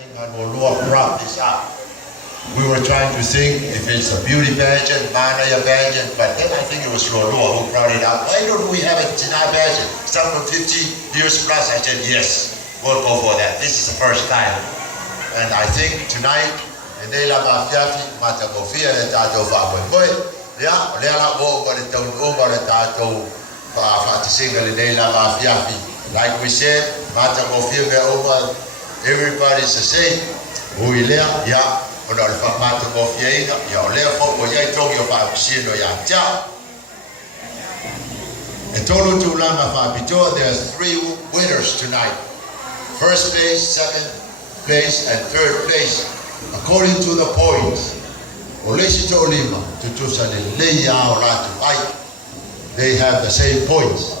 And we'll wrap this up. We were trying to think if it's a beauty pageant, Manaya pageant, but then I think it was Lolua who brought it up. Why don't we have a Tina pageant? Start from 50 years plus. I said, yes, we'll go for that. This is the first time. And I think tonight, Indela Mafiafi, Matagofia, and Tato Faboy. Yeah, Lela Boba, the Town Over, the Tato, Single Indela Mafiafi. Like we said, Matagofia over, everybody's the same. Who yeah. And there are three winners tonight. First place, second place, and third place, according to the points. They have the same points.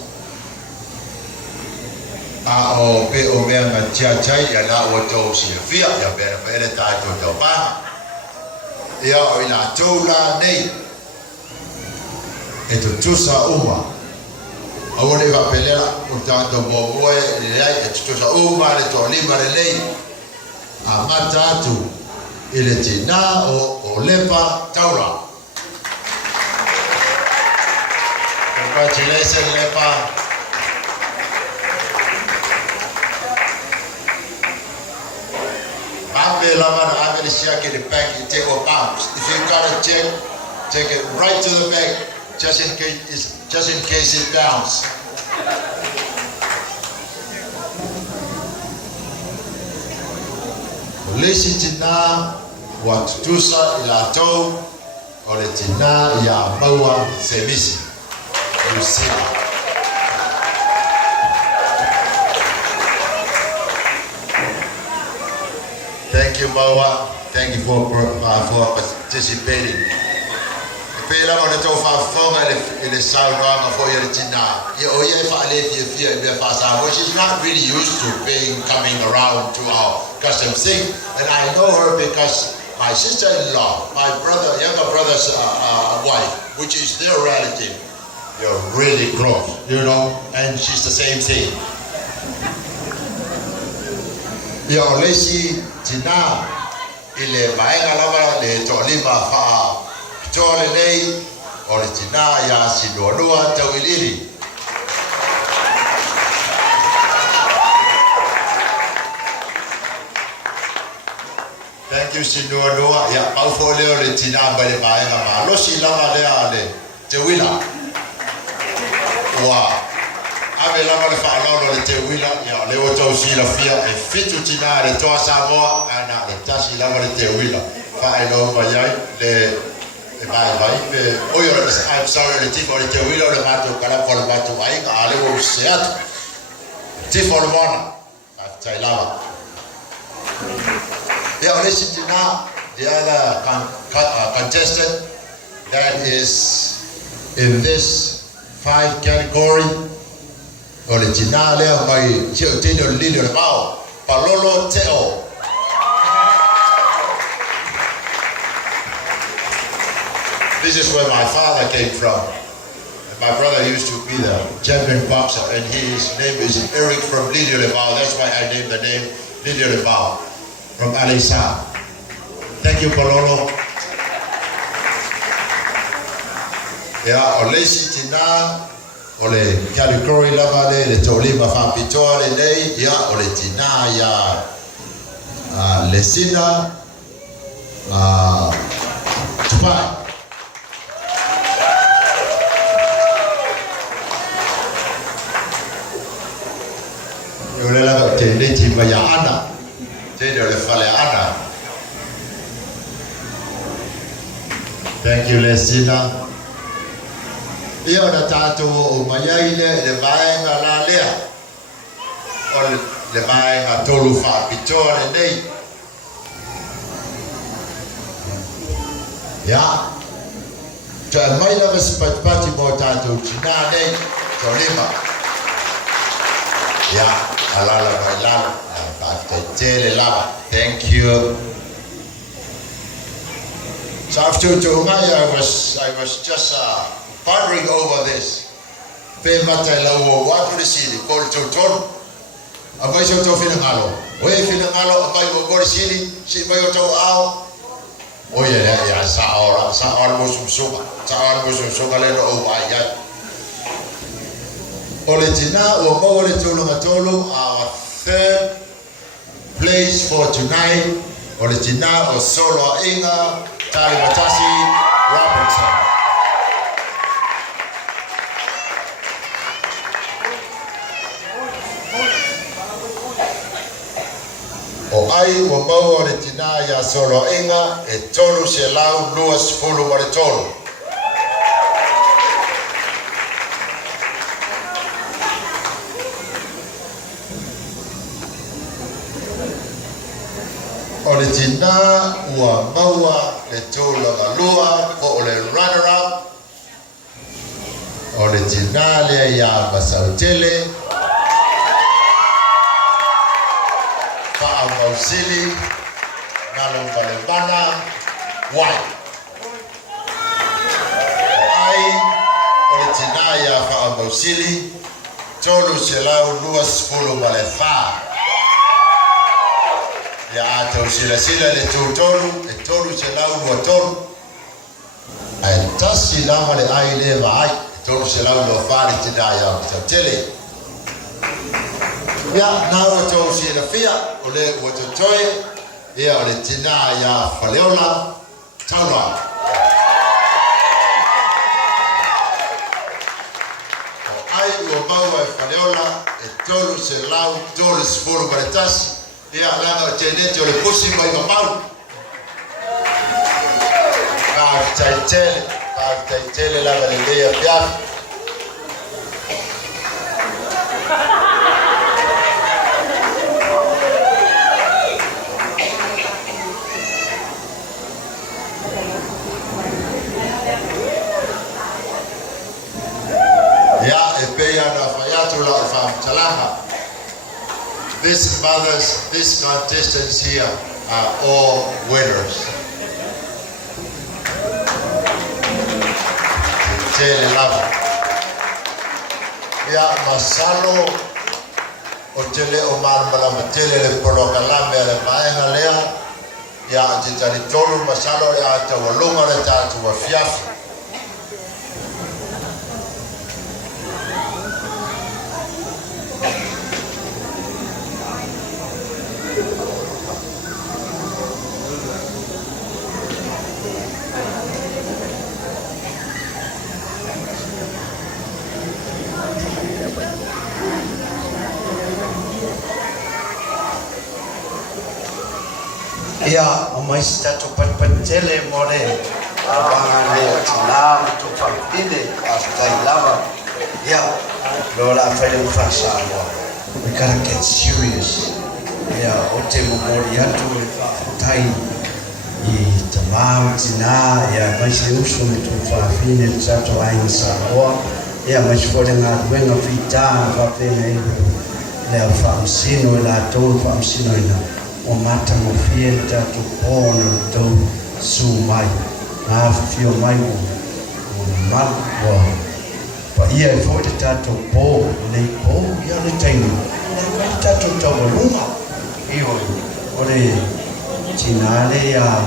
Congratulations, Lepa. I'm going to check in the back, you take a bounce. If you got a check, take it right to the back, just in case it bounces. Listen to now what Tusa Ilato or the Tina Ya Bawa Semisi. You see. Thank you, Bawa. Thank you for participating. Pela mo na to fa fonga in the sound wrong for your tina. Which is not really used to being coming around to our custom thing. And I know her because my sister-in-law, my younger brother's wife, which is their relative, they're really close, you know, and she's the same thing. Yo, lesi tina ile maenga lava le tolima fa tole nei o le tina ya sidonoa tawilili. Thank you sidonoa ya paufoleo le tina bale maenga ma lo si lava le ale tewila. Wow. Ave la mole fa lolo le te wila ya le oto si la fia e fitu tina le toa Samoa ana le tasi la mole te wila fa lo ba yai le vai oyo I'm sorry le tipo le te wila le mato kala for mato ai ka ale o seat tipo le mona fa lava ya le tina the other contestant that is in this 5 category. This is where my father came from. My brother used to be the champion boxer, and his name is Eric from Lidio Lebao. That's why I named the name Lidio Lebao from Alisa. Thank you, Palolo. Yeah, Olesi Tina. Ole category lava le tolima fa pitore lei ya ole tina ya lesina tupai ole la tende tiba ya ana tende ole fale ana. Thank you, Lesina. Io da tanto mayaile le vaenga la lea o le vaenga tolu fa pitore nei ya cioè mai la spati mo tanto cina nei tolima ya alala bailala tele lava. Thank you. So after Tumaya I was just pondering over this. Pe mata la wo wa to the city called Toton. Abai so to finangalo. Oe fina ngalo mai o gori sili, si mai o tau ao. Oe ya sa ora musum suka le no o ai ya. Ole tina o mo ole tolu matolu our third place for tonight. Ole tina o solo inga Tari Matasi Robertson. O ai o mau o le tina ya solo inga e tolu se lau luas fulu ma le tolu. O le tina ua maua le tolu ma lua o le runner-up. O le tina le ya masautele. Mausili, Nalo Balebana, White. Ai, Olitinaya Fa Mausili, Tolu Selau Luas Fulu Malefa. Ya Tausila Sila le Tolu, e Tolu Selau Watolu. Ai Tasi Lama le Ai le Vai, Tolu Selau Lofari Tidaya, Tele. Ya nawa tau si na fia ole watotoe ya ole tina ya faleola tawa ai o bawa faleola e tolu se lau tolu sporo baratas ya langa tenete ole pusi mai mau taitele la galilea pia These mothers, these contestants here are all winners. Tele lava. Ya masalo otele o marmala matele le polokalame le maenga lea ya titani tolu masalo ya tawalunga le tatu wa fiafi. Ya, mais tatu patele more abangan le lam tu fakile after lava. Ya, lola fele ufasa. We gotta get serious. Ya, ote mori hatu tai I tamam tina ya mais usu tu fafine tatu ainsa wa ya mais fole na wenga fita fa pene le famsino la to famsino ina o mata mo fienta tu pono to su mai na fio mai o mago pa ia forte tato po nei po ia le taino le tato to luma io ore cinale ya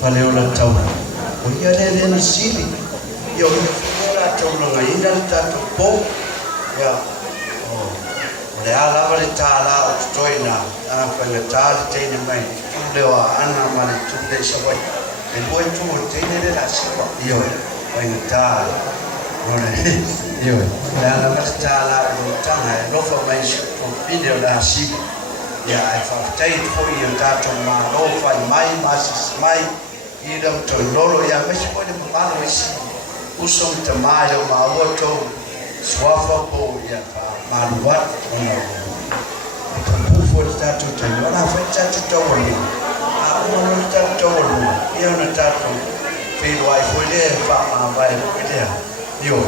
fale ola tau o ia le na sili io ora to lo ina tato po ya le ala vale tala toina ana fanga tala tene mai le wa ana mali tude sawai e boy tu tene le la siwa io fanga tala ora io la ana tala lo tanga lo fa mai ko video la si ya ai fa tai fo io tato ma lo fa mai mas mai ida to lolo ya me ko de malo isi usom tamayo ma woto swafa po ya maluat ona bufo tatu tano ona fa tatu tawoni ona tatu tawoni ia ona tatu feel wai fole fa ma vai fole yo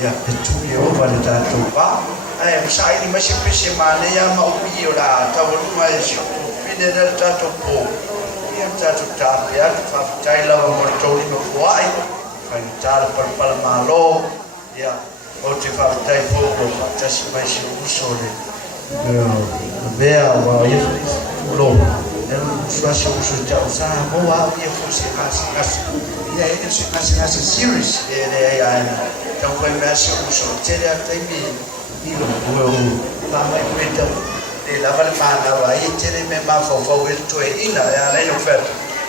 ya tu yo va tatu pa ai sai ni mashi pishe mane ya ma upi ora tawoni mai shi fide da tatu po ia tatu tatu ya fa taila mo tori no wai fa tal par malo ya o te whaatai fōko whaatasi mai si usore. Bea wa ulo. Suasi usul jauh sana bawa dia fungsi nasi. Ya ini nasi series dia ya. Jauh masih usul jadi apa ini lo buat lama itu di level mana wahai jadi memang fokus itu ina ya lain offer.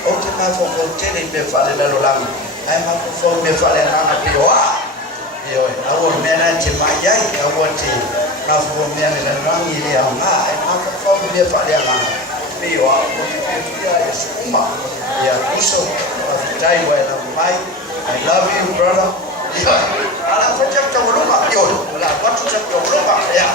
Oke memang fokus jadi befal lalu lama. Ai memang fokus befal anak piwa. Yo, awak mana cuma jai awak cuma nafu mana rangi dia mana. Ai memang fokus befal anak piwa. Ya semua ya usul tai wala mai. I love you brother. Ya, anak project jauh lupa. Yo, lah waktu jauh lupa ya.